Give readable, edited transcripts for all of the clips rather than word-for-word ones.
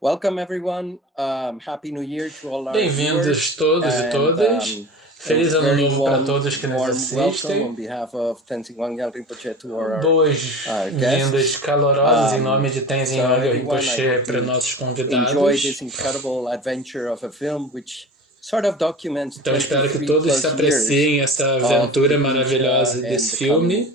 Welcome everyone. Happy New Year to all our Bem-vindos viewers. todos e todas. Feliz Ano Very Novo para todos que nos warm welcome on assistem. behalf of Tenzin Wangyal Rinpoche to our Boas-vindas guests. calorosas em nome de Tenzin Wangyal Rinpoche para nossos Enjoy this convidados. incredible adventure of a film which sort of documents Então espero que 23 todos plus apreciem years essa of aventura the maravilhosa Inca desse and filme.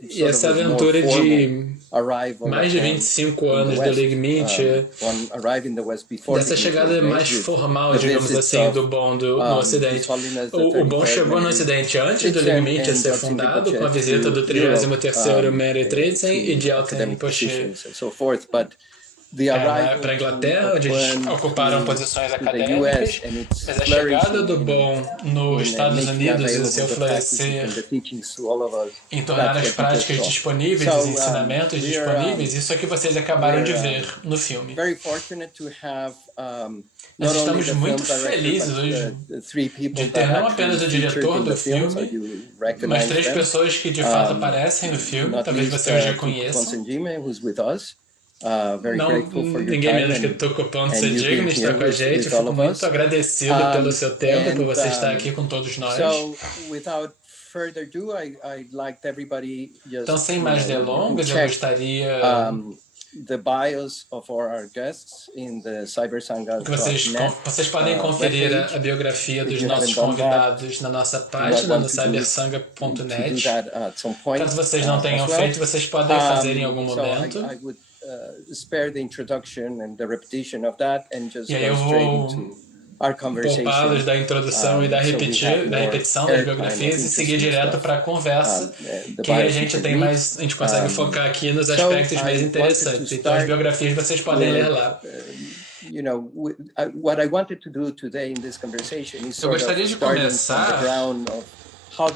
E essa sort of more aventura de arrival mais de 25 anos do Ligmintia, one arrived in the West before dessa Ligmintia chegada was made, mais with formal, the digamos visits assim, of, do Bon no Ocidente. His Holiness the O Bon 33rd chegou no Mary Ocidente antes do Tridsen Ligmintia and ser Dzogchen fundado, com a Rinpoche visita do to Europe, 33º Mary Tridsen e de Alten academic Rinpoche positions and so forth, but the arrival para a Inglaterra, onde eles ocuparam posições to the acadêmicas, US and its mas a chegada do flourishing Bon nos Estados making Unidos e o available seu the practices florescer and the teachings to all of us, em tornar that's as what we just práticas saw. disponíveis, So, os ensinamentos disponíveis, isso é que vocês acabaram de ver no filme. Very fortunate to have Nós estamos muito felizes hoje de ter não apenas o diretor do filme, mas 3 pessoas que de fato aparecem no filme, talvez você os já conheçam. Ninguém menos que Tuko Ponce Digme está com a gente. Fico muito agradecido pelo seu tempo, por você estar aqui com todos nós. Então, sem mais delongas, eu gostaria the bios of our guests in the cybersangha. Vocês podem conferir a biografia dos nossos convidados na nossa página no cybersangha.net. Caso vocês não tenham feito, vocês podem fazer em algum momento. Spare the introduction and the repetition of that and just e aí eu vou poupá-los da introdução e da repetição das biografias e seguir direto para a conversa, que a gente consegue focar aqui nos aspectos mais interessantes. Então as biografias vocês podem ler lá. Eu gostaria de começar o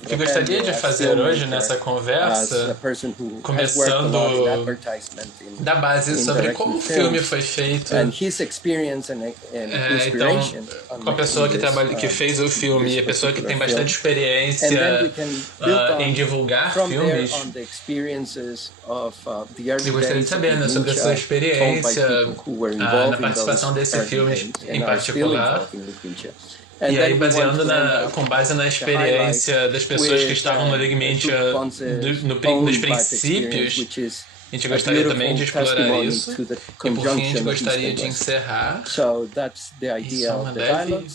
que gostaria de fazer hoje nessa conversa, começando da base sobre como o filme foi feito. Então, com a pessoa que fez o filme e a pessoa que tem bastante experiência em divulgar filmes, eu gostaria de saber sobre a sua experiência na participação desse filme em particular. E aí, com base na experiência das pessoas que estavam no Ligmintia nos princípios, a gente gostaria também de explorar isso. E por fim, a gente gostaria de encerrar. Isso é uma leve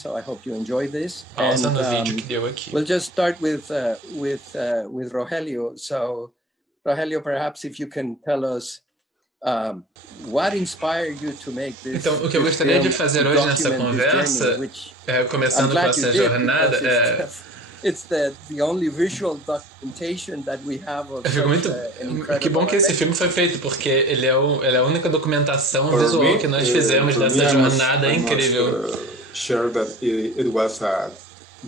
pausa no vídeo que deu aqui. We'll just start with Rogelio. So, Rogelio, perhaps if you can tell us what inspired you to make this. Então, o que eu gostaria de fazer hoje nessa conversa, começando com essa jornada, It's the only visual documentation that we have of eu fico muito que bom que esse filme foi feito, porque ele é a única documentação visual que nós fizemos dessa jornada incrível. Share that it was a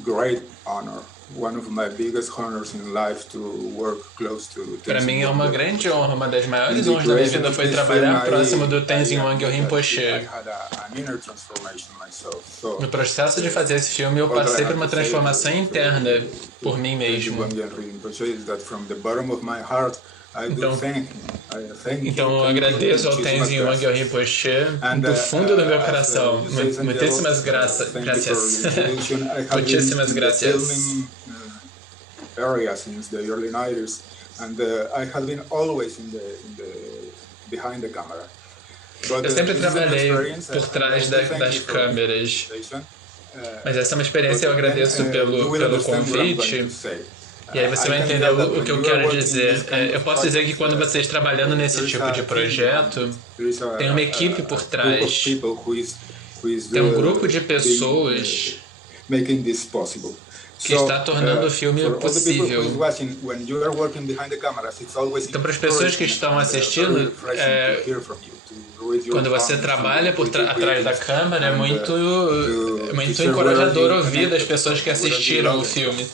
great honor. One of my biggest honors in life to work close to. Para mim é uma grande honra, uma das maiores honras da minha vida foi trabalhar próximo do Tenzin Wangyal Rinpoche. No processo de fazer esse filme, eu passei por uma transformação interna por mim mesmo. Então eu agradeço ao Tenzin Wangyal Rinpoche do fundo do meu coração. Muitíssimas graças. Muitíssimas graças. Area since the early 90s, and I had been always behind the camera. Eu sempre trabalhei por trás das câmeras, mas essa é uma experiência, eu agradeço pelo convite. E aí você vai entender o que eu quero dizer. Eu posso dizer que quando vocês trabalhando nesse tipo de projeto, tem uma equipe por trás, tem um grupo de pessoas que está tornando o filme possível. Então, para as pessoas que estão assistindo, quando você trabalha atrás da câmera, é muito encorajador ouvir das pessoas que assistiram o filme.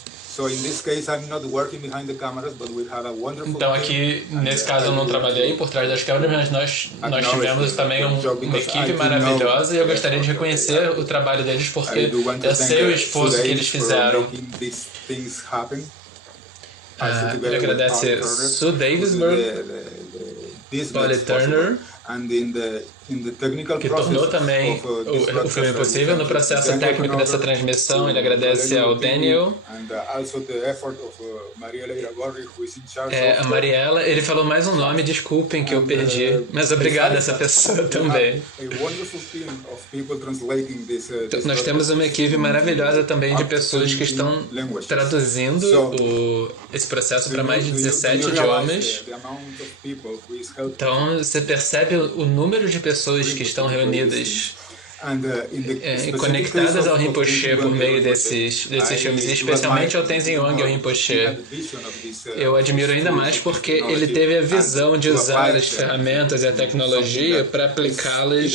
Então aqui, nesse caso, eu não trabalhei por trás das câmeras, mas nós tivemos também uma equipe maravilhosa e eu gostaria de reconhecer o trabalho deles porque eu sei o esforço que eles fizeram. Ele agradece Sue Davisberg, Polly Turner, que tornou também o filme possível. No processo técnico dessa transmissão, ele agradece ao Daniel. A Mariela, ele falou mais um nome, desculpem que eu perdi, mas obrigado a essa pessoa também. Nós temos uma equipe maravilhosa também de pessoas que estão traduzindo esse processo para mais de 17 idiomas. Então, você percebe o número de pessoas que estão reunidas e conectadas ao Rinpoche por meio desses filmes, e especialmente ao Tenzin Wangyal Rinpoche. Eu admiro ainda mais porque ele teve a visão de usar as ferramentas e a tecnologia para aplicá-las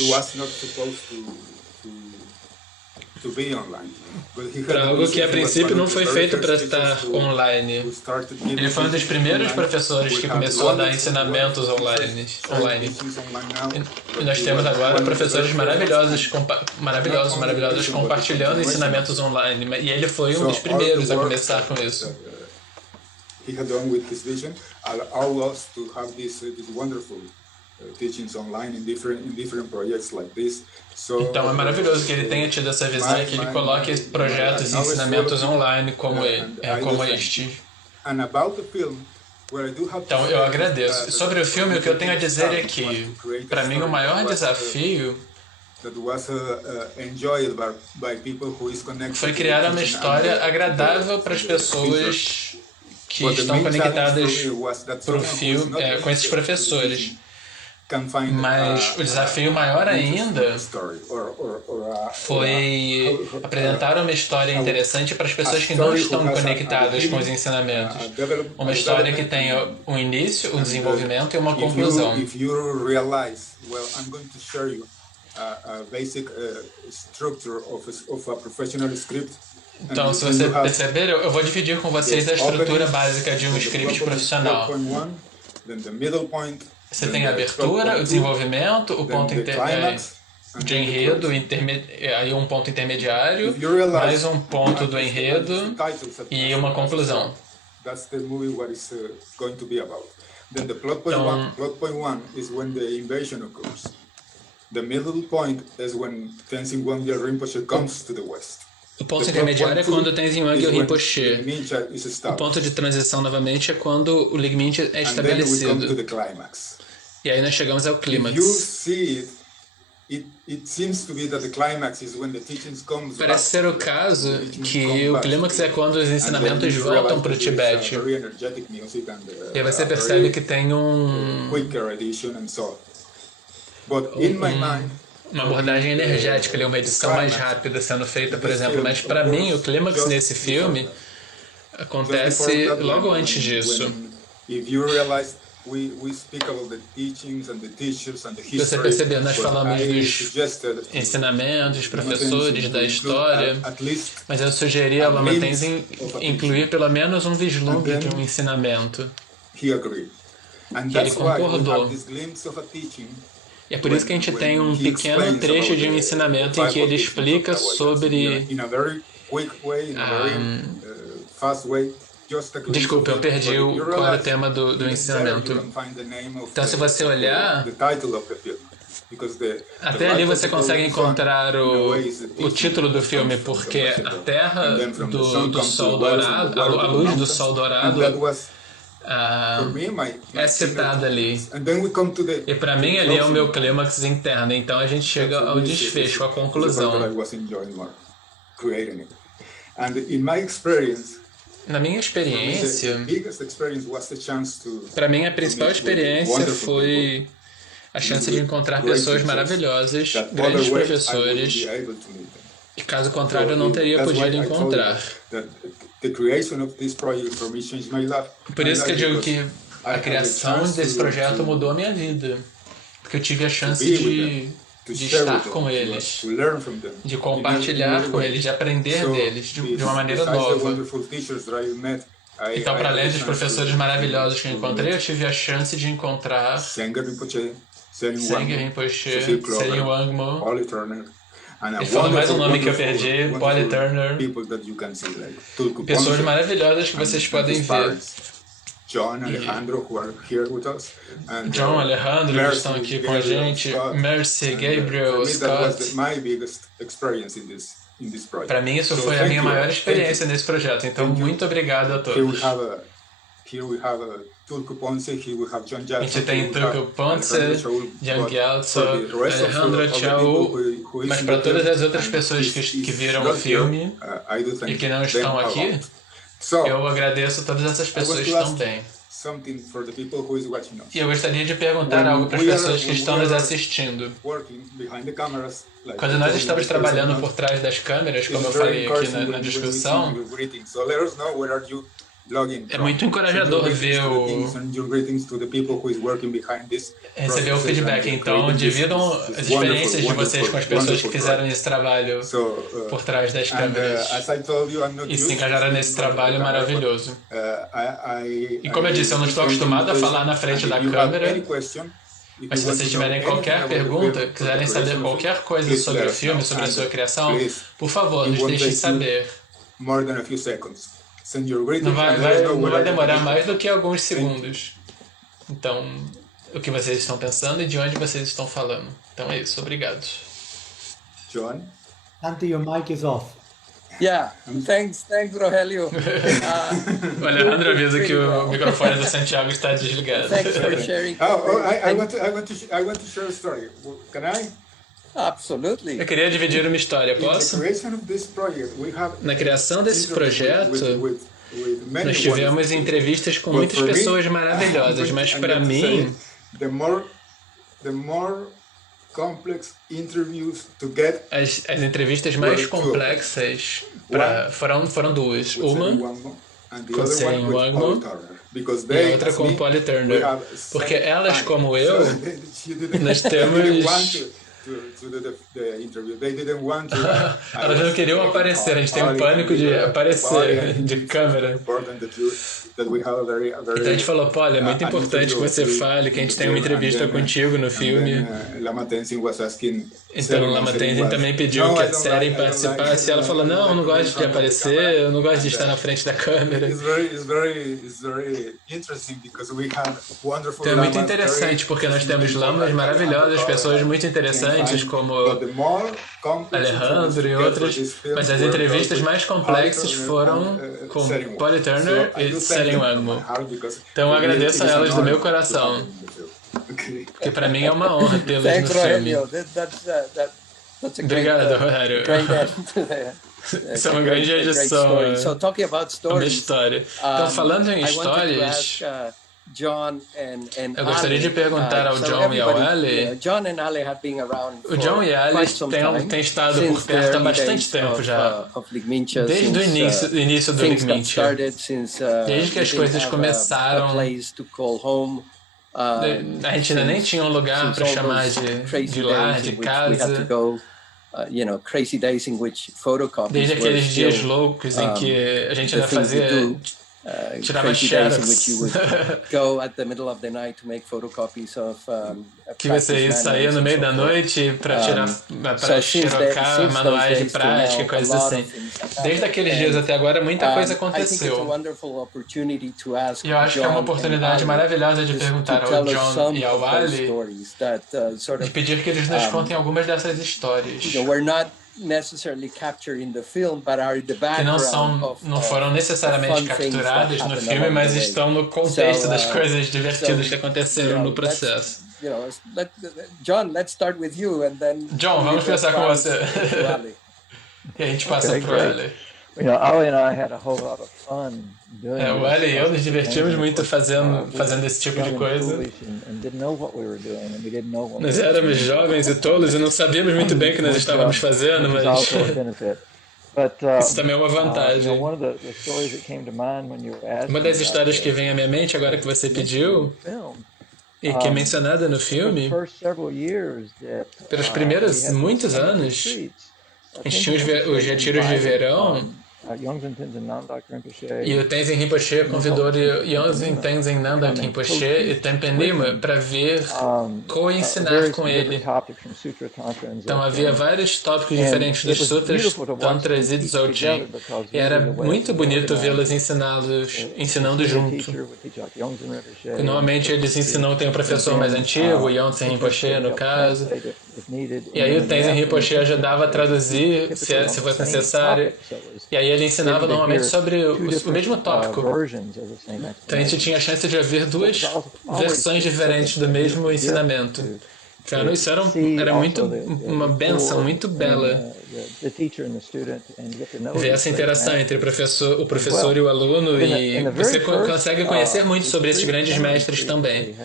para algo que a princípio não foi feito para estar online. Ele foi um dos primeiros professores que começou a dar ensinamentos online. E nós temos agora professores maravilhosos compartilhando ensinamentos online. E ele foi um dos primeiros a começar com isso. Então é maravilhoso que ele tenha tido essa visão e que ele coloque projetos e ensinamentos online como este. Então eu agradeço. Sobre o filme, o que eu tenho a dizer é que, para mim, o maior desafio foi criar uma história agradável para as pessoas que estão conectadas para o filme, com esses professores. Mas o desafio maior ainda foi apresentar uma história interessante para as pessoas que não estão conectadas com os ensinamentos. Uma história que tenha um início, um desenvolvimento e uma conclusão. Então, se você perceber, eu vou dividir com vocês a estrutura básica de um script profissional. Você tem a abertura, o desenvolvimento, o ponto de enredo, aí um ponto intermediário, mais um ponto do enredo e uma conclusão. Então, o ponto intermediário é quando o Tenzin Wangyal Rinpoche. O ponto de transição, novamente, é quando o Ligmincha é estabelecido. E aí nós chegamos ao clímax. Parece ser o caso que o clímax é quando os ensinamentos voltam para o Tibete. E aí você percebe que tem uma abordagem energética, uma edição mais rápida sendo feita, por exemplo. Mas para mim, o clímax nesse filme acontece logo antes disso. Você percebeu, nós falamos dos ensinamentos, professores, da história, mas eu sugeri a Lama Tenzin incluir pelo menos um vislumbre de um ensinamento. E ele concordou. E é por isso que a gente tem um pequeno trecho de um ensinamento em que ele explica sobre desculpa, eu perdi qual era o tema do ensinamento. Então, se você olhar, até ali você consegue encontrar o título do filme, porque a terra do sol dourado, a luz do sol dourado é citada ali. E para mim ali é o meu clímax interno. Então a gente chega ao desfecho, à conclusão. Na minha experiência, para mim a principal experiência foi a chance de encontrar pessoas maravilhosas, grandes professores, que caso contrário eu não teria podido encontrar. Por isso que eu digo que a criação desse projeto mudou a minha vida, porque eu tive a chance de estar com eles, de compartilhar com eles, de aprender deles de uma maneira nova. Então, para além dos professores maravilhosos que eu encontrei, eu tive a chance de encontrar Sengye Rinpoche, Tselin Wangmo. Ele falou mais um nome que eu perdi, Polly Turner. Pessoas maravilhosas que vocês podem ver. John and Alejandro, who are here with us. And, John, Alejandro, eles estão aqui com a gente. Scott, Mercy, Gabriel, Scott. That was my biggest experience in this project. Para mim, isso foi a minha maior experiência nesse projeto. Então, muito obrigado a todos. Here we have Turco Ponce, here we have John A gente tem Turco Ponce, Jan Gyaltso, Alejandro Chaul, mas para todas as outras pessoas que viram o filme e que não estão aqui, eu agradeço todas essas pessoas também. E eu gostaria de perguntar algo para as pessoas que estão nos assistindo. Quando nós estamos trabalhando por trás das câmeras, como eu falei aqui na discussão, é muito encorajador ver receber o feedback. Então, dividam as experiências de vocês com as pessoas que fizeram esse trabalho por trás das câmeras e se engajaram nesse trabalho maravilhoso. E como eu disse, eu não estou acostumado a falar na frente da câmera, mas se vocês tiverem qualquer pergunta, quiserem saber qualquer coisa sobre o filme, sobre a sua criação, por favor, nos deixem saber. Não vai demorar mais do que alguns segundos. Então, o que vocês estão pensando e de onde vocês estão falando. Então é isso, obrigado. John? Ante, your mic is off. Yeah, thanks, Rogelio. O Alejandro avisa que o microfone do Santiago está desligado. Thanks for sharing. I want to share a story. Can I? Absolutely. Eu queria dividir uma história, posso? Na criação desse projeto, nós tivemos entrevistas com muitas pessoas maravilhosas, mas para mim, as entrevistas mais complexas foram duas. Uma com Celine Wangmo e a outra com Polly Turner. Porque elas, como eu, nós temos... Elas não queriam aparecer, a gente tem um pânico de aparecer de câmera. Então a gente falou, Polly, é muito importante que você fale, que a gente tem uma entrevista contigo no filme. Então Lama Tenzin também pediu que a Seren participasse e ela falou, não, eu não gosto de aparecer, eu não gosto de estar na frente da câmera. Então é muito interessante porque nós temos lamas maravilhosas, pessoas muito interessantes como Alejandro e outras, mas as entrevistas mais complexas foram com Polly Turner e Celine Wangmo. Então eu agradeço a elas do meu coração. Porque para mim é uma honra tê-los no filme. Obrigado, Rogelio. Isso é uma grande edição, uma história. Então, falando em histórias, eu gostaria de perguntar ao John e ao Ali. O John e a Ali têm estado por perto há bastante tempo já, desde o início do Ligmintia, desde que as coisas começaram. A gente ainda nem tinha um lugar para chamar de lar, de casa. Desde aqueles dias loucos em que a gente ainda fazia... tirava xerox. Que você saía no meio da noite para xerocar manuais de prática e coisas assim. Desde aqueles dias até agora, muita coisa aconteceu. E eu acho que é uma oportunidade maravilhosa de perguntar ao John e ao Ali, de pedir que eles nos contem algumas dessas histórias. Que não foram necessariamente capturadas no filme, mas estão no contexto das coisas divertidas que aconteceram no processo. John, vamos começar com você. E a gente passa pro Ali. Ali and I had a whole lot of fun doing o Ali e eu nos divertimos muito fazendo esse tipo de coisa. Nós éramos jovens e tolos e não sabíamos muito bem o que nós estávamos fazendo, mas isso também é uma vantagem. Uma das histórias que vem à minha mente agora que você pediu e que é mencionada no filme, pelos primeiros muitos anos, a gente tinha os retiros de verão E o Tenzin Rinpoche convidou Yongzin Tenzin Nandak Rinpoche e Tempe Nima para vir co-ensinar com ele. Então havia vários tópicos diferentes dos sutras, tantras e dzogchen, e era muito bonito vê-los ensinando junto. Normalmente eles ensinam, tem um professor mais antigo, o Yongzin Rinpoche no caso, e aí o Tenzin Rinpoche ajudava a traduzir se fosse necessário, e aí ele ensinava normalmente sobre o mesmo tópico. Então a gente tinha a chance de ouvir duas versões diferentes do mesmo ensinamento. Então, isso era muito uma benção muito bela. Ver essa interação entre o professor e o aluno, e você consegue conhecer muito sobre esses grandes mestres também.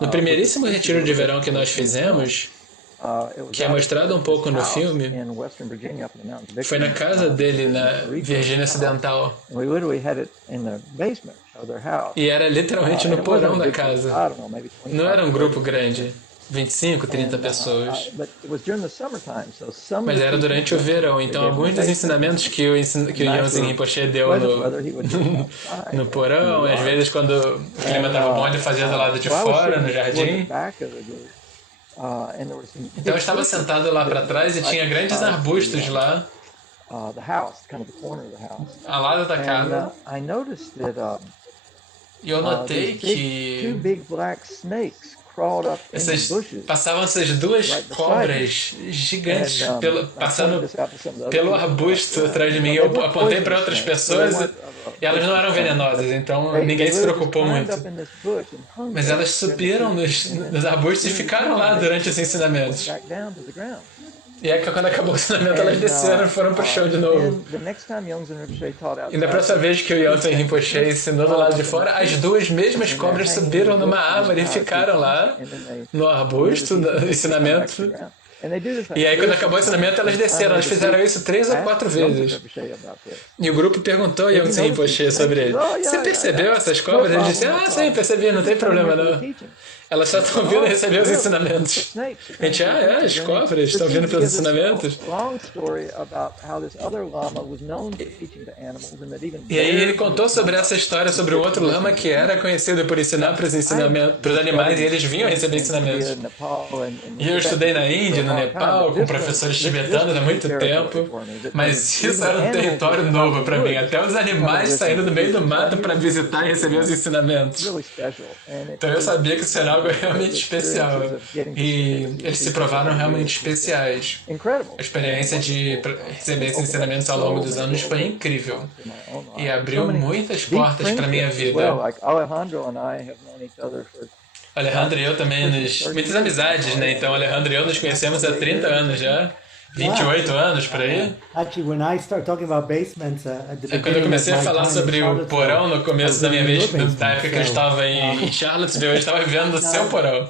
No primeiríssimo retiro de verão que nós fizemos, que é mostrado um pouco no filme, foi na casa dele, na Virgínia Ocidental. E era literalmente no porão da casa. Não era um grupo grande. 25, 30 pessoas. Mas era durante o verão, então alguns dos ensinamentos que o Yongzin Rinpoche deu no porão, às vezes quando o clima estava bom, ele fazia do lado de fora, no jardim. Então eu estava sentado lá para trás e tinha grandes arbustos lá, ao lado da casa. E eu notei que passavam essas duas cobras gigantes passando pelo arbusto atrás de mim. Eu apontei para outras pessoas e elas não eram venenosas, então ninguém se preocupou muito. Mas elas subiram nos arbustos e ficaram lá durante os ensinamentos. E é que quando acabou o ensinamento, elas desceram e foram pro chão de novo. E na próxima vez que o Yongzin Rinpoche ensinou do lado de fora, as duas mesmas cobras subiram numa árvore e ficaram lá, no arbusto, no ensinamento. E aí quando acabou o ensinamento, elas desceram. Elas fizeram isso 3 ou 4 vezes. E o grupo perguntou ao Yongzin Rinpoche sobre ele. Você percebeu essas cobras? Ele disse, sim, percebi, não tem problema não. Elas só estão vindo receber os ensinamentos. A gente, as cobras estão vindo pelos ensinamentos. E aí ele contou sobre essa história sobre um outro lama que era conhecido por ensinar para os animais, e eles vinham receber ensinamentos. E eu estudei na Índia, no Nepal, com professores tibetanos há muito tempo, mas isso era um território novo para mim. Até os animais saindo do meio do mato para visitar e receber os ensinamentos. Então eu sabia que isso era algo realmente especial. E eles se provaram realmente especiais. A experiência de receber esses ensinamentos ao longo dos anos foi incrível. E abriu muitas portas para a minha vida. Alejandro e eu também, muitas amizades, né? Então, Alejandro e eu nos conhecemos há 30 anos já. 28 anos, por aí. Quando eu comecei a falar sobre o porão no começo da minha vez, da época que eu estava em Charlottesville, eu estava vivendo no seu porão.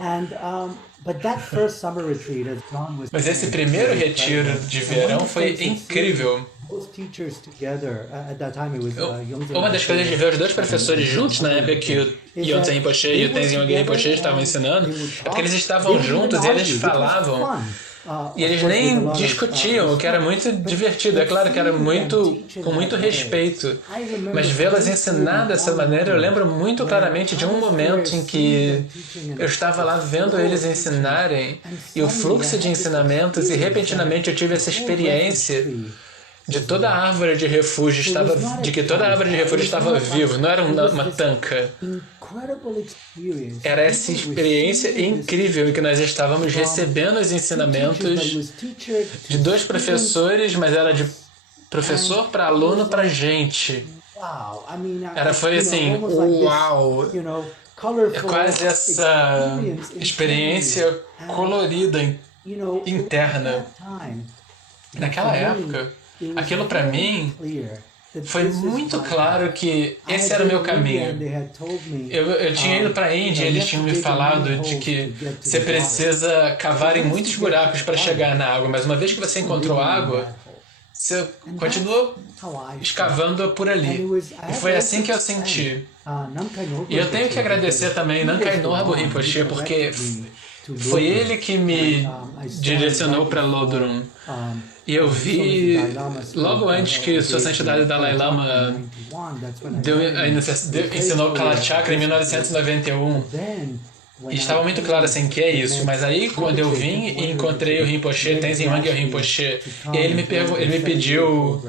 Mas esse primeiro retiro de verão foi incrível. Uma das coisas de ver os dois professores juntos na época que o Yongzin Rinpoche e o Tenzin Wangyal Rinpoche estavam ensinando, é porque eles estavam juntos e eles falavam. E eles nem discutiam, o que era muito divertido. É claro que era com muito respeito. Mas vê-las ensinar dessa maneira, eu lembro muito claramente de um momento em que eu estava lá vendo eles ensinarem e o fluxo de ensinamentos, e repentinamente eu tive essa experiência de toda a árvore de refúgio de que toda a árvore de refúgio estava viva, não era uma tanca. Era essa experiência incrível em que nós estávamos recebendo os ensinamentos de dois professores, mas era de professor para aluno para gente. Foi assim, uau! É quase essa experiência colorida interna. Naquela época, aquilo para mim foi muito claro que esse era o meu caminho. Eu tinha ido para a Índia e eles tinham me falado de que você precisa cavar em muitos buracos para chegar na água, mas uma vez que você encontrou água, você continua escavando por ali. E foi assim que eu senti. E eu tenho que agradecer também Namkhai Norbu Rinpoche, porque Foi ele que me direcionou para Lodrum. E eu vi, logo antes que Sua Santidade Dalai Lama ensinou Kalachakra em 1991, e estava muito claro assim, que é isso. Mas aí, quando eu vim e encontrei o Rinpoche, Tenzin Wangyal Rinpoche, e aí ele me pediu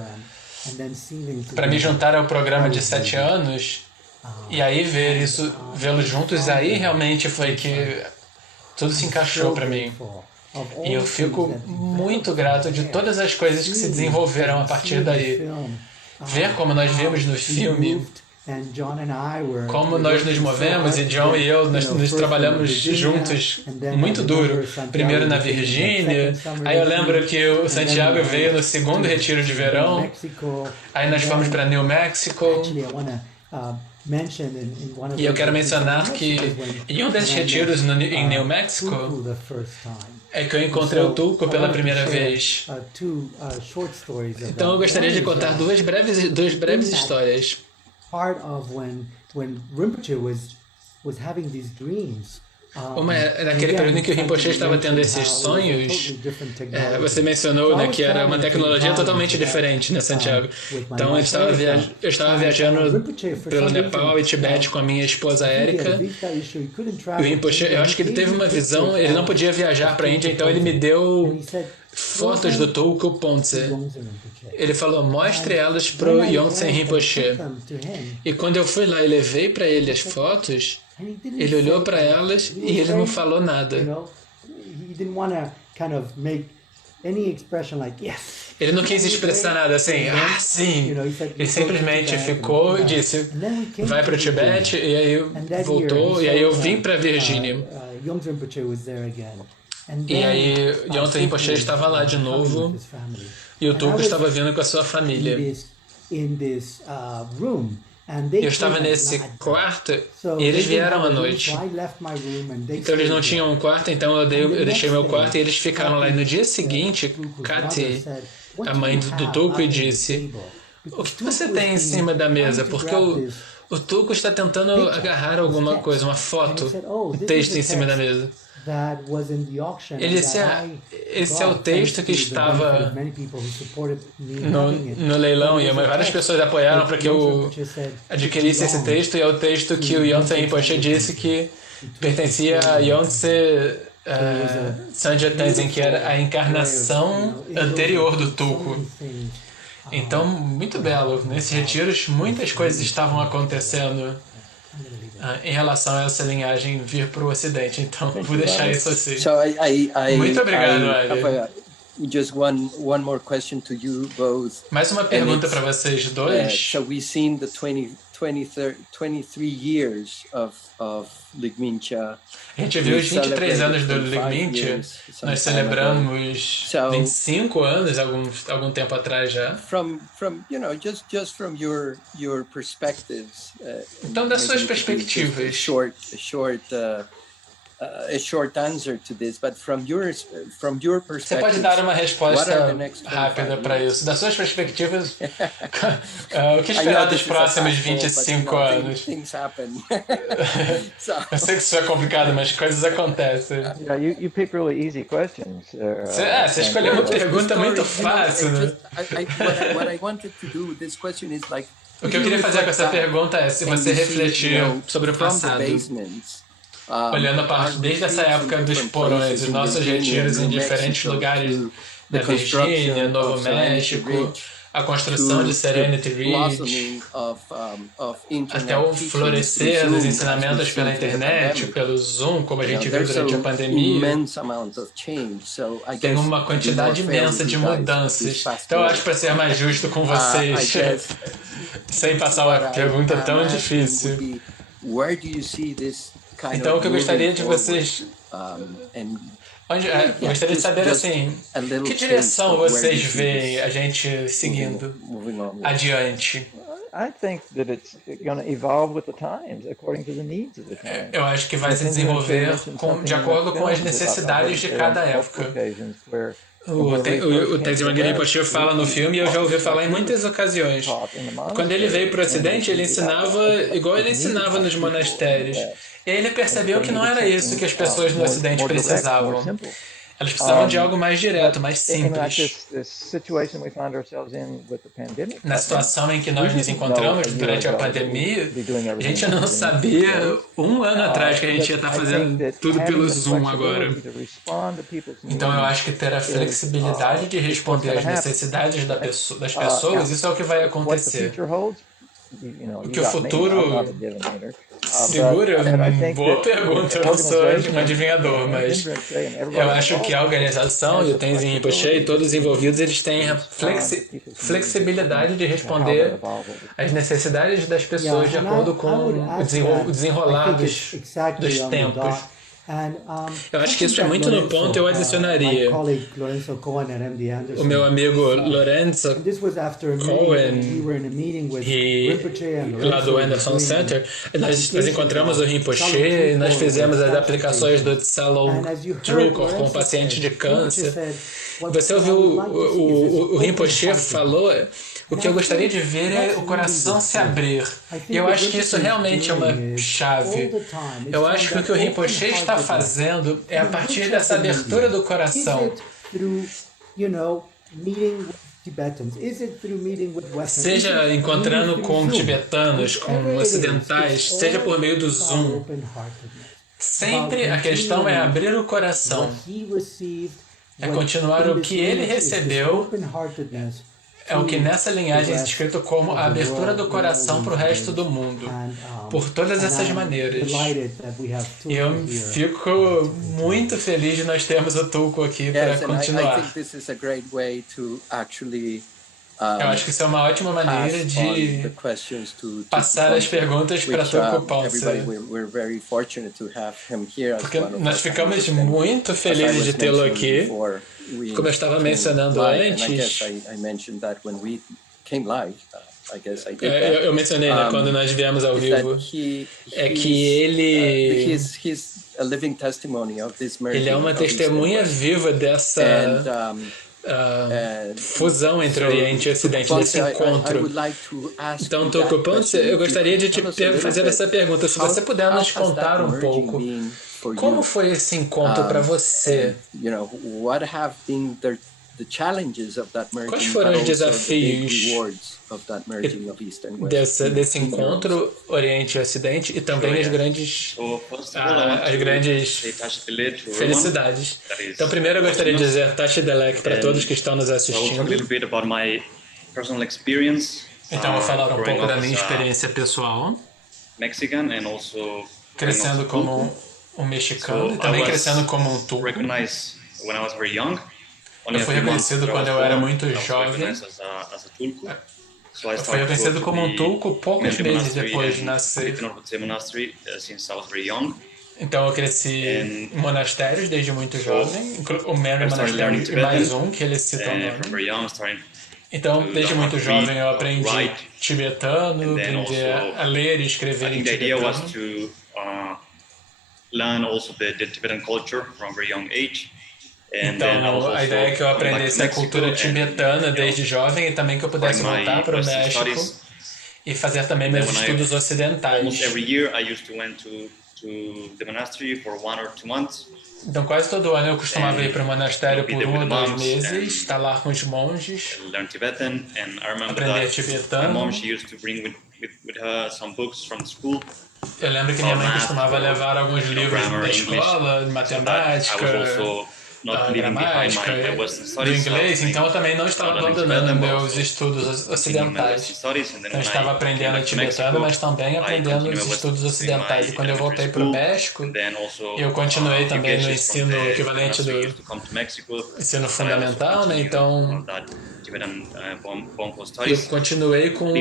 para me juntar ao programa de 7 anos, e aí vê-los juntos, aí realmente foi que tudo se encaixou para mim. E eu fico muito grato de todas as coisas que se desenvolveram a partir daí. Ver como nós vimos no filme, como nós nos movemos, e John e eu, nós trabalhamos juntos muito duro. Primeiro na Virgínia, aí eu lembro que o Santiago veio no segundo retiro de verão, aí nós fomos para New Mexico. E eu quero mencionar que em um desses retiros em New Mexico é que eu encontrei o Tulku pela primeira vez. Então eu gostaria de contar duas breves histórias. Uma é naquele período em que o Rinpoche estava tendo esses sonhos. Você mencionou, né, que era uma tecnologia totalmente diferente, né, Santiago? Então eu estava viajando pelo Nepal e Tibete com a minha esposa Érica. E o Rinpoche, eu acho que ele teve uma visão, ele não podia viajar para a Índia, então ele me deu fotos do Tulku Pontse. Ele falou, mostre elas para o Yongtsen Rinpoche. E quando eu fui lá e levei para ele as fotos, ele olhou para elas e ele não falou nada. Ele não quis expressar nada assim, sim. Ele simplesmente ficou e disse, vai para o Tibete, e aí voltou, e aí eu vim para a Virgínia. E aí Yongtsen Rinpoche estava lá de novo, e o Tulku estava vindo com a sua família. Eu estava nesse quarto e eles vieram à noite. Então eles não tinham um quarto, então eu deixei meu quarto e eles ficaram lá. E no dia seguinte, Kati, a mãe do Tulku, disse, o que você tem em cima da mesa? Porque o Tulku está tentando agarrar alguma coisa, uma foto, o texto em cima da mesa. Ele disse, esse é o texto que estava no leilão, e várias pessoas apoiaram para que eu adquirisse esse texto, e é o texto que o Yongtsen Rinpoche disse que pertencia a Yongtse Sangye Tenzin, que era a encarnação anterior do Tulku. Então, muito belo. Nesses retiros, muitas coisas estavam acontecendo em relação a essa linhagem vir para o Ocidente. Então, vou deixar isso assim. Muito obrigado, Ali. Just one more question to you both. Mais uma pergunta para vocês dois. So we've seen the 23 years of Ligmincha. A gente viu os 23 anos do Ligmincha. Nós celebramos 25 anos algum tempo atrás já. From just from your perspectives. Então, das suas perspectivas. A short answer to this, but from your perspective. Você pode dar uma resposta rápida para isso. Das suas perspectivas, o que esperar dos próximos 25 anos? Eu sei que isso é complicado, mas coisas acontecem. You pick really easy questions. Você escolheu uma pergunta muito fácil, né? O que eu queria fazer com essa pergunta é se você refletir sobre o passado. Olhando desde essa época dos porões, os nossos retiros em diferentes lugares da Virgínia, Novo México, a construção de Serenity Ridge, até o florescer dos ensinamentos pela internet, pelo Zoom, como a gente viu durante a pandemia. Tem uma quantidade imensa de mudanças. Então eu acho, para ser mais justo com vocês, sem passar uma pergunta tão difícil, então o que eu gostaria de vocês... gostaria de saber assim, que direção vocês veem a gente seguindo adiante? Eu acho que vai se desenvolver de acordo com as necessidades de cada época. O Tenzin Wangyal Rinpoche fala no filme e eu já ouvi falar em muitas ocasiões. Quando ele veio para o Ocidente, ele ensinava igual ele ensinava nos monastérios. E ele percebeu que não era isso que as pessoas no Ocidente precisavam. Elas precisavam de algo mais direto, mais simples. Na situação em que nós nos encontramos durante a pandemia, a gente não sabia um ano atrás que a gente ia estar fazendo tudo pelo Zoom agora. Então eu acho que ter a flexibilidade de responder às necessidades das pessoas, isso é o que vai acontecer. O que o futuro segura? Boa pergunta, eu não sou um adivinhador, mas eu acho que a organização e o Tenzin Rinpoche e todos os envolvidos, eles têm a flexibilidade de responder às necessidades das pessoas de acordo com o desenrolar dos tempos. Eu acho que isso é muito no ponto, eu adicionaria. O meu amigo Lorenzo Cohen, lá do Anderson Center, nós encontramos o Rinpoche e nós fizemos as aplicações do Tsalom Drukor com pacientes de câncer. Você ouviu o Rinpoche falou... O que eu gostaria de ver é o coração se abrir. E eu acho que isso realmente é uma chave. Eu acho que o que o Rinpoche está fazendo é a partir dessa abertura do coração. Seja encontrando com tibetanos, com ocidentais, seja por meio do Zoom. Sempre a questão é abrir o coração. É continuar o que ele recebeu. É o que nessa linhagem é descrito como a abertura do coração para o resto do mundo, por todas essas maneiras. E eu fico muito feliz de nós termos o Tulku aqui para continuar. Eu acho que isso é uma ótima maneira de passar as perguntas para Tulku Ponce. Porque nós ficamos muito felizes de tê-lo aqui. Como eu estava mencionando antes, eu mencionei, né, quando nós viemos ao vivo, é que ele é uma testemunha viva dessa fusão entre Oriente e Ocidente, desse encontro. Então, Tulku Ponce, eu gostaria de te fazer essa pergunta. Se você puder nos contar um pouco, como foi esse encontro para você? Quais foram os desafios desse encontro Oriente e Ocidente e também as grandes felicidades? Então, primeiro eu gostaria de dizer Tashi Delek para todos que estão nos assistindo. Então, eu vou falar um pouco da minha experiência pessoal, crescendo como um mexicano e também crescendo como um Tulku. Eu fui reconhecido quando eu era muito jovem. Eu fui reconhecido como um Tulku poucos meses depois de nascer. Então eu cresci em monastérios desde muito jovem, o Mary Monastério e mais um que eles citam o nome. Então, desde muito jovem eu aprendi tibetano, aprendi a ler e escrever em tibetano. Learn also the Tibetan culture from very young age. Então, a ideia é que eu aprendesse a cultura tibetana desde jovem e também que eu pudesse voltar para o México e fazer também meus estudos ocidentais. Então, quase todo ano eu costumava ir para o monastério por 1 ou 2 meses, estar lá com os monges, aprender tibetano. Eu lembro que minha mãe costumava levar alguns livros da escola, de matemática, gramática, do inglês, então eu também não estava abandonando meus estudos ocidentais. Eu estava aprendendo tibetano, mas também aprendendo os estudos ocidentais. E quando eu voltei para o México, eu continuei também no ensino equivalente do ensino fundamental, né? Então, eu continuei com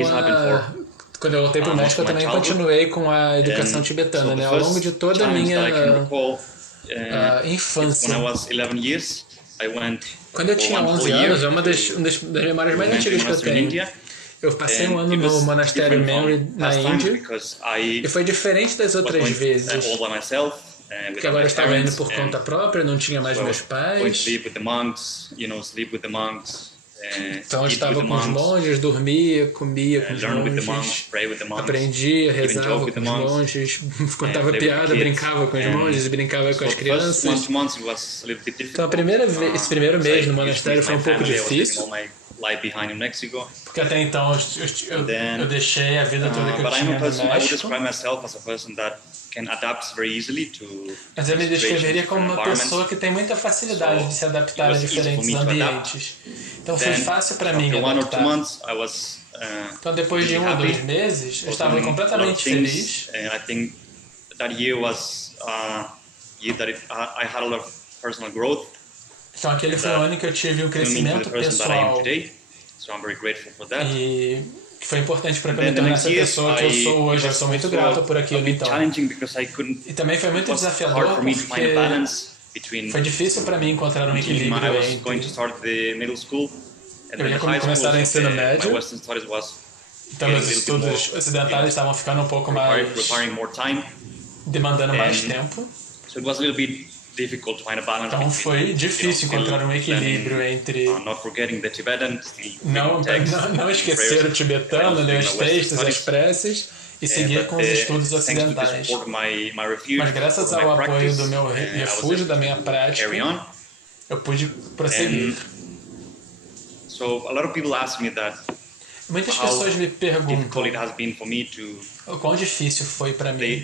quando eu voltei para o México, eu também continuei com a educação tibetana, né? Ao longo de toda a minha infância. Quando eu tinha 11 anos, é uma das memórias mais antigas que eu tenho. Eu passei um ano no monastério Mary, na Índia, e foi diferente das outras vezes. Porque agora eu estava indo por conta própria, não tinha mais meus pais. Então eu estava com os monges, dormia, comia com os monges, aprendia, rezava com os monges, contava piada, brincava com os monges e brincava com as crianças. Então esse primeiro mês no monastério foi um pouco difícil, porque até então eu deixei a vida toda que eu tinha no México. Mas eu me descreveria como uma pessoa que tem muita facilidade de se adaptar a diferentes ambientes. Então foi fácil para mim adaptar. Então depois de 1 ou 2 meses, eu estava completamente feliz. Então aquele foi o ano que eu tive um crescimento pessoal. E que foi importante para que eu me tornasse a pessoa que eu sou hoje. Eu sou muito grato por aquilo, então. E também foi muito desafiador porque foi difícil para mim encontrar um equilíbrio entre... Eu ia começar o ensino médio, então meus estudos ocidentais estavam ficando um pouco mais... demandando mais tempo. Então foi difícil encontrar um equilíbrio entre não esquecer o tibetano, ler os textos, as preces e seguir com os estudos ocidentais. Mas graças ao apoio do meu refúgio, da minha prática, eu pude prosseguir. Muitas pessoas me perguntam o quão difícil foi para mim.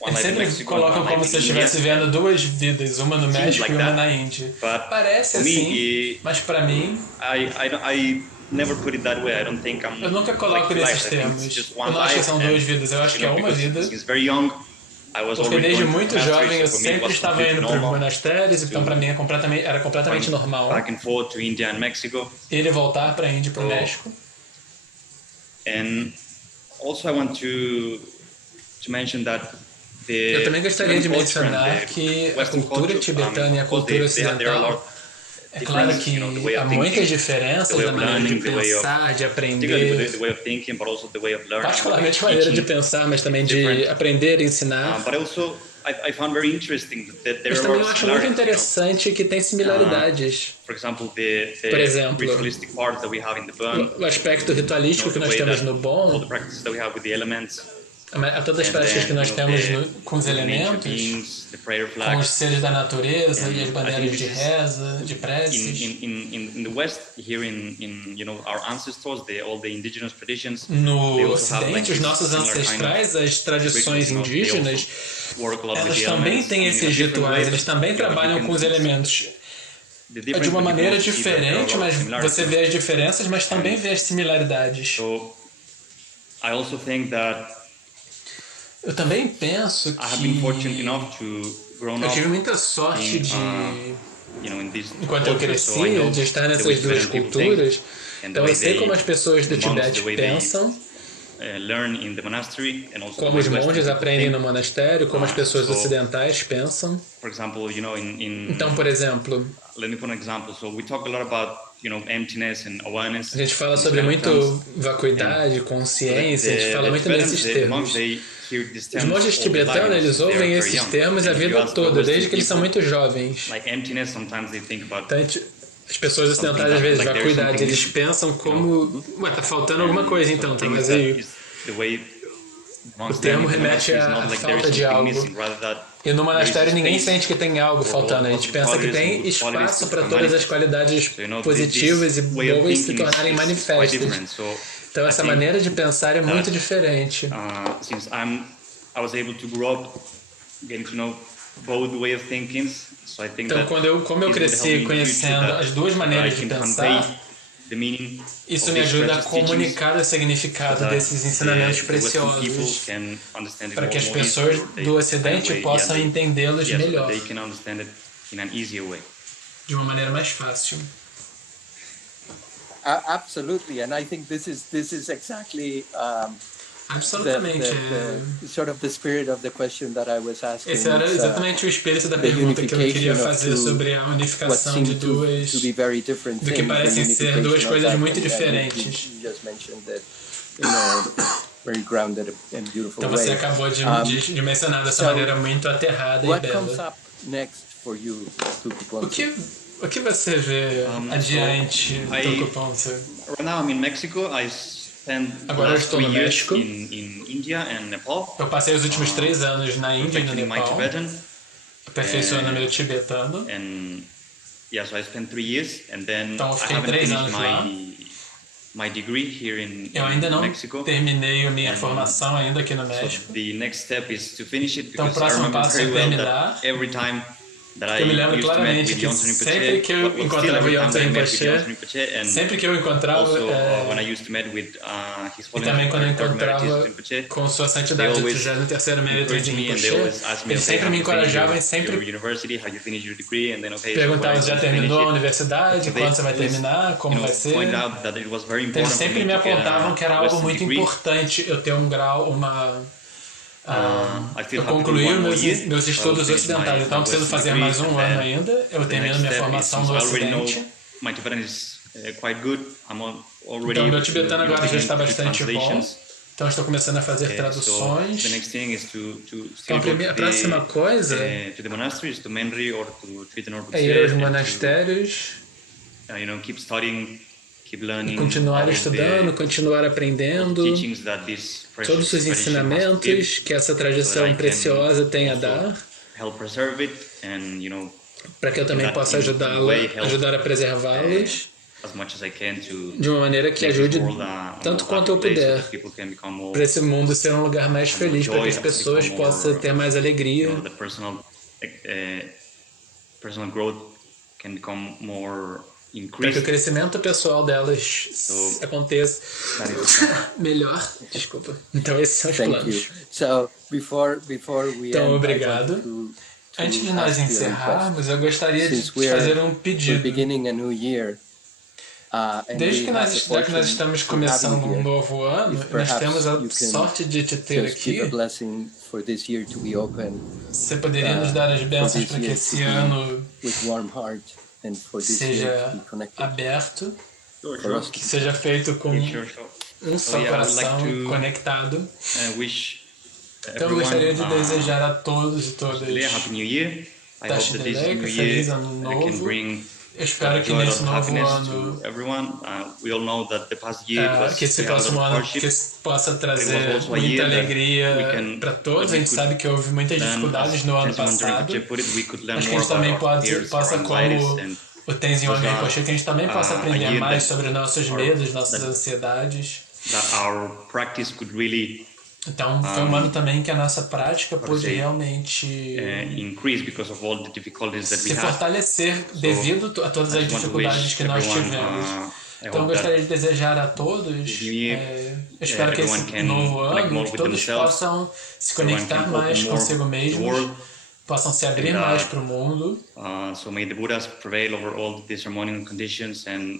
Eles sempre colocam como se eu estivesse vendo 2 vidas, uma no México e uma na Índia. Parece assim, mas para mim... Eu nunca coloco nesses termos. Eu não acho que são 2 vidas, eu acho que é uma vida. Porque desde muito jovem eu sempre estava indo para os monastérios, então para mim era completamente normal ele voltar para a Índia e para o México. Eu também gostaria de mencionar que a cultura tibetana e a cultura ocidental, é claro que há muitas diferenças na maneira de pensar, de aprender, particularmente a maneira de pensar, mas também de aprender e ensinar. Mas também eu acho muito interessante que tem similaridades. Por exemplo, o aspecto ritualístico que nós temos no Bon, todas as práticas que nós temos com os elementos, com os seres da natureza e as bandeiras de reza, de preces. No Ocidente, os nossos ancestrais, as tradições indígenas, elas também têm esses rituais, eles também trabalham com os elementos. É de uma maneira diferente, mas você vê as diferenças, mas também vê as similaridades. Eu também penso que eu tive muita sorte de, enquanto eu cresci, de estar nessas 2 culturas. Então eu sei como as pessoas do Tibete pensam, como os monges aprendem no monastério, como as pessoas ocidentais pensam. Então, por exemplo, a gente fala sobre muito vacuidade, consciência, a gente fala muito nesses termos. Os monges tibetanos, eles ouvem esses termos a vida toda, desde que eles são muito jovens. Então, as pessoas ocidentais, às vezes, vacuidade, eles pensam como... tá faltando alguma coisa então, tá vazio. O termo remete à falta de algo. E no monastério ninguém sente que tem algo faltando. A gente pensa que tem espaço para todas as qualidades positivas e boas se tornarem manifestas. Então essa maneira de pensar é muito diferente. Então como eu cresci conhecendo as 2 maneiras de pensar, isso me ajuda a comunicar o significado desses ensinamentos preciosos para que as pessoas do Ocidente possam entendê-los melhor, de uma maneira mais fácil. Absolutely, and I think this is exactly absolutamente. Sort of the spirit of the question that I was asking. Esse era exatamente o espírito da pergunta que eu queria fazer sobre a unificação de do que parecem ser 2 coisas muito diferentes. very grounded and beautiful Então way. você acabou de mencionar dessa maneira muito aterrada e What bela. comes up next for you, Tuco Ponce? O que você vê adiante, Tuco Ponce? Right now I'm in Mexico. I spent the Agora eu last estou 3 no years México. in India and Nepal. Eu passei os últimos 3 anos na Índia e no Perfecting my Nepal, Tibetan. aperfeiçoando meu tibetano. And yeah, so I spent 3 years, and then Então, eu I fiquei haven't 3 finished anos lá. my degree here in Eu ainda não Mexico. terminei a minha formação ainda aqui no México. So the next step is to finish it, Então, o because I próximo remember passo é very well terminar. that every time that I Eu me lembro used to meet claramente with que Yonson sempre que eu Rinpoche, encontrava o Yonson Rinpoche, and sempre que eu encontrava, also when I used to meet with His e Holiness também quando eu Third Emeritus encontrava Rinpoche, com sua santidade, o 33º Emérito de Rinpoche, eles sempre me encorajavam e sempre perguntavam se já terminou a universidade, quando você vai terminar, como vai ser. Então, eles sempre me apontavam que era algo muito importante eu ter um grau, eu concluí meus estudos ocidentais, então eu preciso fazer mais um ano ainda, eu termino minha formação no Ocidente. Então, meu tibetano agora já está bastante bom, então estou começando a fazer traduções. Então, a próxima coisa é ir aos monastérios e continuar estudando, continuar aprendendo todos os ensinamentos que essa tradição preciosa tem a dar, para que eu também possa ajudar a preservá-los de uma maneira que ajude tanto quanto eu puder, para esse mundo ser um lugar mais feliz, para que as pessoas possam ter mais alegria. Para que o crescimento pessoal delas aconteça melhor. Desculpa. Então, esses são os planos. Então, obrigado. Antes de nós encerrarmos, eu gostaria de fazer um pedido. Desde que nós estamos começando um novo ano, nós temos a sorte de te ter aqui. Você poderia nos dar as bênçãos para que esse ano seja aberto, que seja feito com um só coração conectado. Então eu gostaria de desejar a todos e todas Tashdalek, feliz ano novo. Eu espero que nesse novo ano, que esse próximo ano possa trazer muita alegria para todos. A gente sabe que houve muitas dificuldades no ano passado, mas que a gente também possa, como o Tenzin Wangyal Rinpoche, que a gente também possa aprender mais sobre nossos medos, nossas ansiedades. Então, foi um ano também que a nossa prática pôde realmente se fortalecer devido a todas as dificuldades que nós tivemos. Então, eu gostaria de desejar a todos, eu espero que esse novo ano, que todos possam se conectar mais consigo mesmos, possam se abrir mais para o mundo.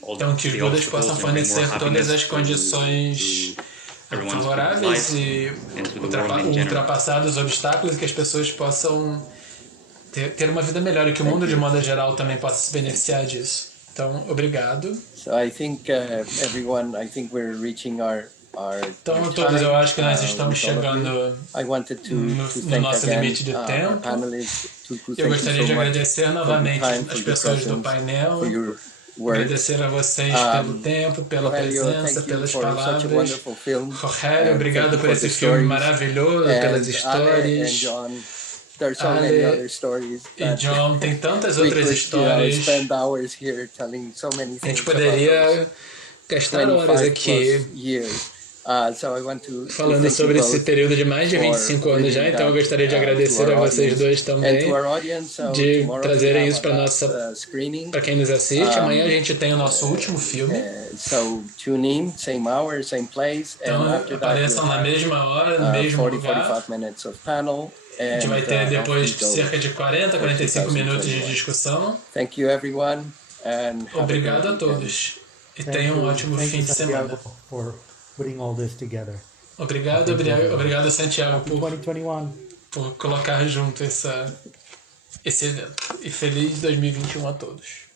Então, que os Budas possam fornecer todas as condições favoráveis e ultrapassar os obstáculos, e que as pessoas possam ter uma vida melhor e que o mundo de modo geral também possa se beneficiar disso. Então, obrigado. Então, todos, eu acho que nós estamos chegando no nosso limite de tempo. Eu gostaria de agradecer novamente as pessoas do painel, agradecer a vocês pelo tempo, pela presença, pelas palavras. Rogério, obrigado por esse filme maravilhoso, pelas histórias. Ale e John, tem tantas outras histórias. A gente poderia gastar horas aqui falando sobre esse período de mais de 25 anos já, então eu gostaria de agradecer a vocês dois também, de trazerem isso para quem nos assiste. Amanhã a gente tem o nosso último filme. Então apareçam na mesma hora, no mesmo lugar. A gente vai ter depois cerca de 40, 45 minutos de discussão. Obrigado a todos e tenham um ótimo fim de semana. Obrigado Santiago por colocar junto esse evento. E feliz 2021 a todos.